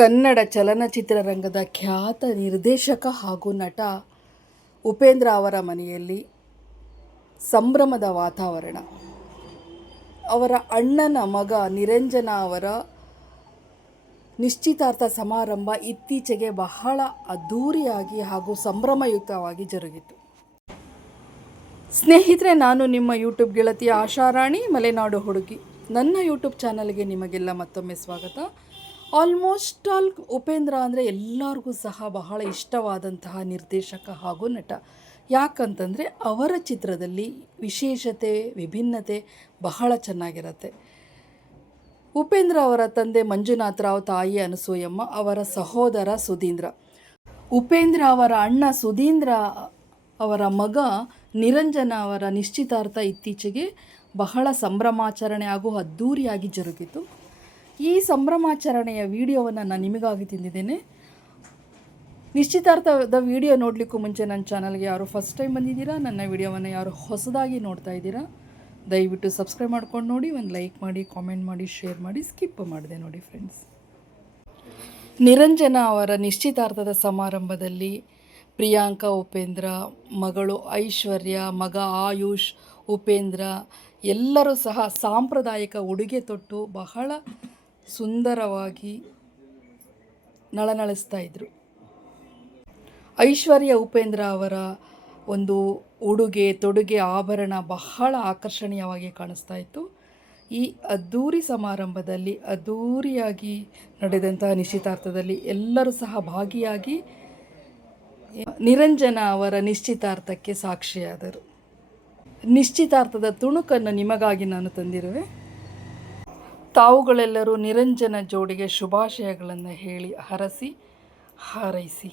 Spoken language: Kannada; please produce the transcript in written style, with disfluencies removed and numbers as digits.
ಕನ್ನಡ ಚಲನಚಿತ್ರರಂಗದ ಖ್ಯಾತ ನಿರ್ದೇಶಕ ಹಾಗೂ ನಟ ಉಪೇಂದ್ರ ಅವರ ಮನೆಯಲ್ಲಿ ಸಂಭ್ರಮದ ವಾತಾವರಣ. ಅವರ ಅಣ್ಣನ ಮಗ ನಿರಂಜನ ಅವರ ನಿಶ್ಚಿತಾರ್ಥ ಸಮಾರಂಭ ಇತ್ತೀಚೆಗೆ ಬಹಳ ಅದ್ಧೂರಿಯಾಗಿ ಹಾಗೂ ಸಂಭ್ರಮಯುತವಾಗಿ ಜರುಗಿತು. ಸ್ನೇಹಿತರೆ, ನಾನು ನಿಮ್ಮ ಯೂಟ್ಯೂಬ್ ಗೆಳತಿ ಆಶಾರಾಣಿ, ಮಲೆನಾಡು ಹುಡುಗಿ. ನನ್ನ ಯೂಟ್ಯೂಬ್ ಚಾನಲ್ಗೆ ನಿಮಗೆಲ್ಲ ಮತ್ತೊಮ್ಮೆ ಸ್ವಾಗತ. ಆಲ್ಮೋಸ್ಟ್ ಆಲ್ ಉಪೇಂದ್ರ ಅಂದರೆ ಎಲ್ಲರಿಗೂ ಸಹ ಬಹಳ ಇಷ್ಟವಾದಂತಹ ನಿರ್ದೇಶಕ ಹಾಗೂ ನಟ. ಯಾಕಂತಂದರೆ ಅವರ ಚಿತ್ರದಲ್ಲಿ ವಿಶೇಷತೆ, ವಿಭಿನ್ನತೆ ಬಹಳ ಚೆನ್ನಾಗಿರುತ್ತೆ. ಉಪೇಂದ್ರ ಅವರ ತಂದೆ ಮಂಜುನಾಥ್ ರಾವ್, ತಾಯಿ ಅನಸೂಯಮ್ಮ, ಅವರ ಸಹೋದರ ಸುಧೀಂದ್ರ. ಉಪೇಂದ್ರ ಅವರ ಅಣ್ಣ ಸುಧೀಂದ್ರ ಅವರ ಮಗ ನಿರಂಜನ ಅವರ ನಿಶ್ಚಿತಾರ್ಥ ಇತ್ತೀಚೆಗೆ ಬಹಳ ಸಂಭ್ರಮಾಚರಣೆ ಹಾಗೂ ಅದ್ಧೂರಿಯಾಗಿ ಜರುಗಿತು. ಈ ಸಂಭ್ರಮಾಚರಣೆಯ ವಿಡಿಯೋವನ್ನು ನಾನು ನಿಮಗಾಗಿ ತಂದಿದ್ದೇನೆ. ನಿಶ್ಚಿತಾರ್ಥದ ವಿಡಿಯೋ ನೋಡಲಿಕ್ಕೂ ಮುಂಚೆ ನನ್ನ ಚಾನಲ್ಗೆ ಯಾರು ಫಸ್ಟ್ ಟೈಮ್ ಬಂದಿದ್ದೀರಾ, ನನ್ನ ವಿಡಿಯೋವನ್ನು ಯಾರು ಹೊಸದಾಗಿ ನೋಡ್ತಾ ಇದ್ದೀರಾ, ದಯವಿಟ್ಟು ಸಬ್ಸ್ಕ್ರೈಬ್ ಮಾಡ್ಕೊಂಡು ನೋಡಿ, ಒಂದು ಲೈಕ್ ಮಾಡಿ, ಕಾಮೆಂಟ್ ಮಾಡಿ, ಶೇರ್ ಮಾಡಿ, ಸ್ಕಿಪ್ ಮಾಡಿದೆ ನೋಡಿ ಫ್ರೆಂಡ್ಸ್. ನಿರಂಜನ ಅವರ ನಿಶ್ಚಿತಾರ್ಥದ ಸಮಾರಂಭದಲ್ಲಿ ಪ್ರಿಯಾಂಕಾ ಉಪೇಂದ್ರ, ಮಗಳು ಐಶ್ವರ್ಯ, ಮಗ ಆಯುಷ್ ಉಪೇಂದ್ರ ಎಲ್ಲರೂ ಸಹ ಸಾಂಪ್ರದಾಯಿಕ ಉಡುಗೆ ತೊಟ್ಟು ಬಹಳ ಸುಂದರವಾಗಿ ನಳನಳಿಸ್ತಾ ಇದ್ದರು. ಐಶ್ವರ್ಯ ಉಪೇಂದ್ರ ಅವರ ಒಂದು ಉಡುಗೆ ತೊಡುಗೆ ಆಭರಣ ಬಹಳ ಆಕರ್ಷಣೀಯವಾಗಿ ಕಾಣಿಸ್ತಾ ಇತ್ತು. ಈ ಅದ್ಧೂರಿ ಸಮಾರಂಭದಲ್ಲಿ ಅದ್ಧೂರಿಯಾಗಿ ನಡೆದಂತಹ ನಿಶ್ಚಿತಾರ್ಥದಲ್ಲಿ ಎಲ್ಲರೂ ಸಹ ಭಾಗಿಯಾಗಿ ನಿರಂಜನ ಅವರ ನಿಶ್ಚಿತಾರ್ಥಕ್ಕೆ ಸಾಕ್ಷಿಯಾದರು. ನಿಶ್ಚಿತಾರ್ಥದ ತುಣುಕನ್ನು ನಿಮಗಾಗಿ ನಾನು ತಂದಿರುವೆ. ತಾವುಗಳೆಲ್ಲರೂ ನಿರಂಜನ ಜೋಡಿಗೆ ಶುಭಾಶಯಗಳನ್ನು ಹೇಳಿ ಹರಸಿ ಹಾರೈಸಿ.